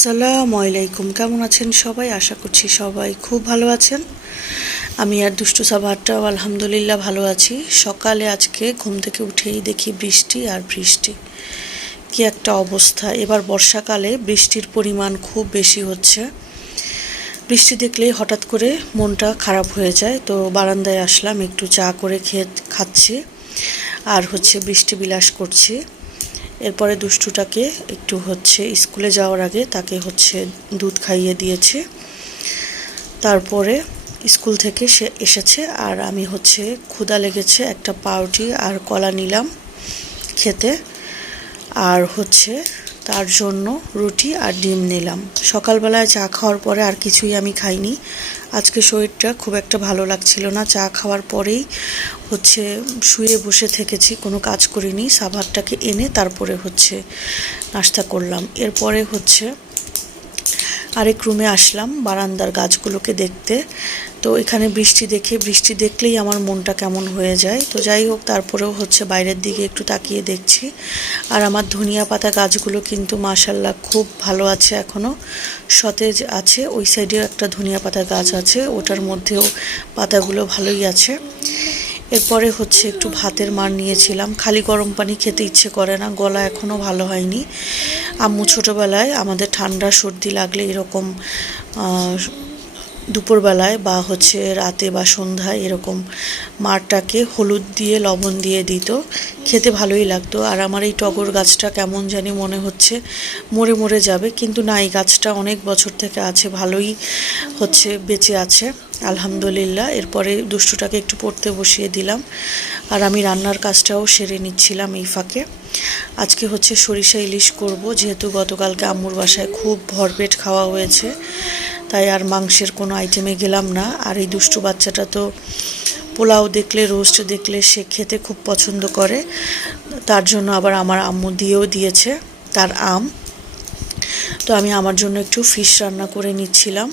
আসসালামু আলাইকুম, কেমন আছেন সবাই? আশা করছি সবাই খুব ভালো আছেন। আমি আর দুষ্টু সাবারটাও আলহামদুলিল্লাহ ভালো আছি। সকালে আজকে ঘুম থেকে উঠেই দেখি বৃষ্টি আর বৃষ্টি, কি একটা অবস্থা! এবার বর্ষাকালে বৃষ্টির পরিমাণ খুব বেশি হচ্ছে। বৃষ্টি দেখলেই হঠাৎ করে মনটা খারাপ হয়ে যায়। তো বারান্দায় আসলাম, একটু চা করে খাচ্ছি আর বৃষ্টি বিলাস করছি। এরপরে দুষ্টুটাকে একটু স্কুলে যাওয়ার আগে তাকে দুধ খাইয়ে দিয়েছে। তারপরে স্কুল থেকে সে এসেছে আর আমি ক্ষুধা লেগেছে, একটা পাউরুটি আর কলা নিলাম খেতে। আর তার জন্য রুটি আর ডিম নিলাম। সকালবেলায় চা খাওয়ার পরে আর কিছুই আমি খাইনি। আজকে শরীরটা খুব একটা ভালো লাগছিল না। চা খাওয়ার পরেই শুয়ে বসে থেকেছি, কোনো কাজ করিনি। সাভারটাকে এনে তারপরে নাস্তা করলাম। এরপরে আরেক রুমে আসলাম বারান্দার গাছগুলোকে দেখতে। তো এখানে বৃষ্টি দেখলেই আমার মনটা কেমন হয়ে যায়। তো যাই হোক, তারপরেও বাইরের দিকে একটু তাকিয়ে দেখছি। আর আমার ধনিয়া পাতা গাছগুলো কিন্তু মাশাল্লাহ খুব ভালো আছে, এখনও সতেজ আছে। ওই সাইডেও একটা ধনিয়া পাতা গাছ আছে, ওটার মধ্যেও পাতাগুলো ভালোই আছে। এরপরে একটু ভাতের মার নিয়েছিলাম। খালি গরম পানি খেতে ইচ্ছে করে না, গলা এখনও ভালো হয়নি। আম্মু ছোটোবেলায় আমাদের ঠান্ডা সর্দি লাগলে এরকম দুপুরবেলায় বা রাতে বা সন্ধ্যায় এরকম মারটাকে হলুদ দিয়ে লবণ দিয়ে দিত, খেতে ভালোই লাগতো। আর আমার এই টগর গাছটা কেমন জানি মনে হচ্ছে মরে মরে যাবে, কিন্তু না, এই গাছটা অনেক বছর থেকে আছে, ভালোই বেঁচে আছে আলহামদুলিল্লাহ। এরপরে দুষ্টুটাকে একটু পড়তে বসিয়ে দিলাম আর আমি রান্নার কাজটাও সেরে নিচ্ছিলাম এই ফাঁকে। আজকে সরিষা ইলিশ করব, যেহেতু গতকালকে আম্মুর বাসায় খুব ভরপেট খাওয়া হয়েছে, তাই আর মাংসের কোনো আইটেমে গেলাম না। আর এই দুষ্টু বাচ্চাটা তো পোলাও দেখলে, রোস্ট দেখলে সে খেতে খুব পছন্দ করে। তার জন্য আবার আমার আম্মু দিয়েও দিয়েছে তার আম। তো আমি আমার জন্য একটু ফিশ রান্না করে নিচ্ছিলাম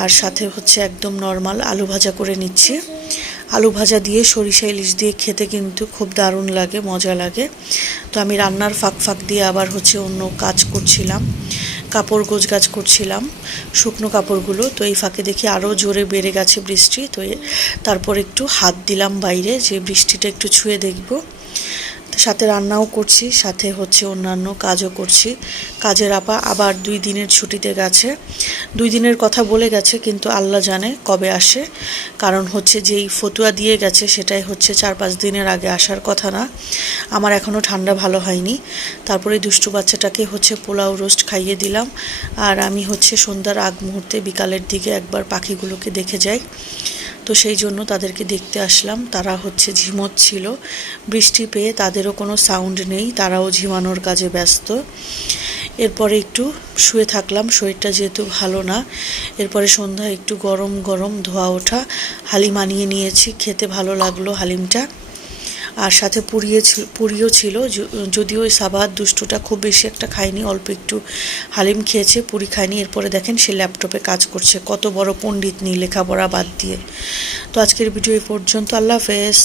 আর সাথে একদম নর্মাল আলু ভাজা করে নিচ্ছি। আলু ভাজা দিয়ে সরিষা ইলিশ দিয়ে খেতে কিন্তু খুব দারুণ লাগে, মজা লাগে। তো আমি রান্নার ফাঁক দিয়ে আবার অন্য কাজ করছিলাম, কাপড় গোছগাছ করছিলাম, শুকনো কাপড়গুলো। তো এই ফাঁকে দেখি আরও জোরে বেড়ে গেছে বৃষ্টি। তো তারপর একটু হাত দিলাম বাইরে, যে বৃষ্টিটা একটু ছুঁয়ে দেখব। সাথে রান্নাও করছি, সাথে অন্যান্য কাজও করছি। কাজের আপা আবার 2 দিনের ছুটিতে গেছে। 2 দিনের কথা বলে গেছে, কিন্তু আল্লাহ জানে কবে আসে। কারণ যেই ফতুয়া দিয়ে গেছে সেটাই 4-5 দিনের আগে আসার কথা না। আমার এখনও ঠান্ডা ভালো হয়নি। তারপরে দুষ্টু বাচ্চাটাকে পোলাও রোস্ট খাইয়ে দিলাম। আর আমি সন্ধ্যার আগ মুহূর্তে বিকালের দিকে একবার পাখিগুলোকে দেখে যাই। তো সেই জন্য তাদেরকে দেখতে আসলাম। তারা ঝিমোচ্ছিল, বৃষ্টি পেয়ে তাদেরও কোনো সাউন্ড নেই, তারাও ঝিমানোর কাজে ব্যস্ত। এরপরে একটু শুয়ে থাকলাম, শরীরটা যেহেতু ভালো না। এরপরে সন্ধ্যায় একটু গরম গরম ধোয়া ওঠা হালিম আনিয়ে নিয়েছি, খেতে ভালো লাগলো হালিমটা। আর সাথে পুরিও ছিল, যদিও ওই সাবাত দুষ্টুটা খুব বেশি একটা খায়নি, অল্প একটু হালিম খেয়েছে, পুরি খায়নি। এরপরে দেখেন সে ল্যাপটপে কাজ করছে, কত বড় পণ্ডিত লেখাপড়া বাদ দিয়ে। তো আজকের ভিডিও এই পর্যন্ত। আল্লাহ হাফেজ।